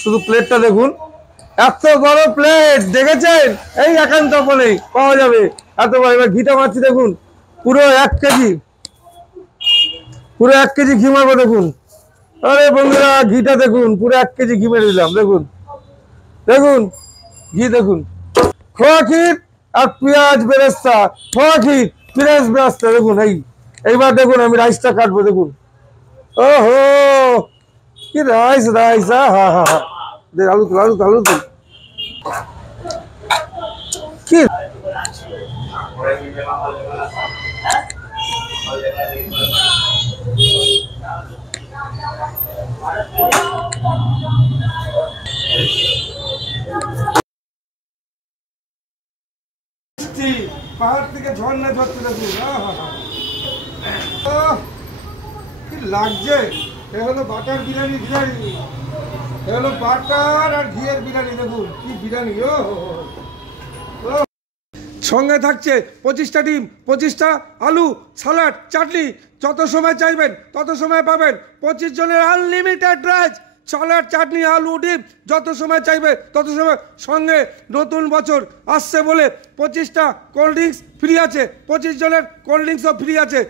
শুধু প্লেটটা দেখুন, এত বড় প্লেট দেখেছেন? এই একান্ত বলেই পাওয়া যাবে এত বড়। এবার ঘিটা মারছি দেখুন, পুরো 1 কেজি, পুরো 1 কেজি ঘি মারবো দেখুন। আরে বন্ধুরা ঘিটা দেখুন, পুরো 1 কেজি ঘি মেরে দিলাম দেখুন, দেখুন ঘি দেখুন। খোয়া ক্ষীর আর পেঁয়াজ বেরেস্তা, খোয়া ক্ষীর পেঁয়াজ বেরেস্তা দেখুন। এইবার দেখুন আমি রাইসটা কাটবো দেখুন। ওহো কি রাইস, রাইস, হা হা হা, আলু তুল, আলু তুল, আলু তুল। কি পাহাড় থেকে ঝর্ণা ঝরতে দেখুন, কি লাগছে। এ হলো বাটার বিরিয়ানি, বিরিয়ানি এ হলো বাটার আর ঘিয়ের বিরিয়ানি দেখুন, কি বিরিয়ানি। ও সঙ্গে থাকছে 25টা ডিম, 25টা আলু, সালাড, চাটনি। যত সময় চাইবেন তত সময় পাবেন। 25 জনের আনলিমিটেড রাইস, সালাড, চাটনি, আলু, ডিম, যত সময় চাইবে তত সময়। সঙ্গে নতুন বছর আসছে বলে 25টা কোল্ড ড্রিঙ্কস ফ্রি আছে, 25 জনের কোল্ড ড্রিঙ্কসও ফ্রি আছে।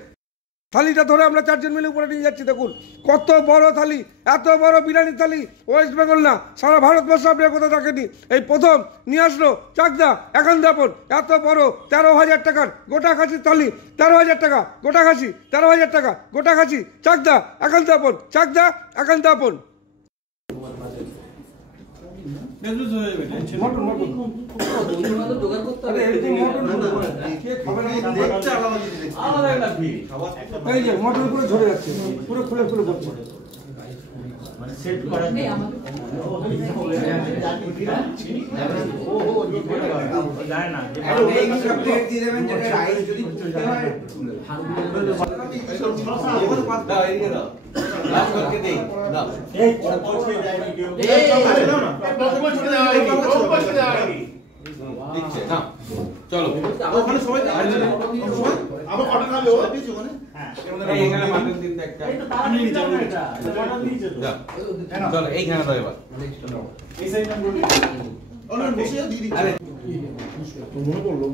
থালিটা ধরে আমরা 4 জন মিলে উপরে নিয়ে যাচ্ছি দেখুন, কত বড় থালি, এত বড় বিরিয়ানি থালি ওয়েস্ট বেঙ্গল না সারা ভারতবর্ষ আপনার কোথাও থাকেনি, এই প্রথম নিয়ে আসলো চাকদা একান্দাপন। এত বড় 13,000 টাকার গোটা খাসির থালি, 13,000 টাকা গোটা খাসি, 13,000 টাকা গোটা খাসি, চাকদা একান্দাপন, চাকদা একান্দাপন। মটন মটন মটন পুরো ঝরে যাচ্ছে, পুরো খুলে খুলে পড়ছে। চলো ওখানে সবাই আবার অর্ডার খাবে ও ওখানে। হ্যাঁ এইখানে মাটন দিন একটা আমি নিয়ে যাব, এটা অর্ডার দিয়েছে তো। চলো এইখানে দাও এবার এই সাইড নাম্বার বসে দিয়ে দিই। আরে মনে পড়লো।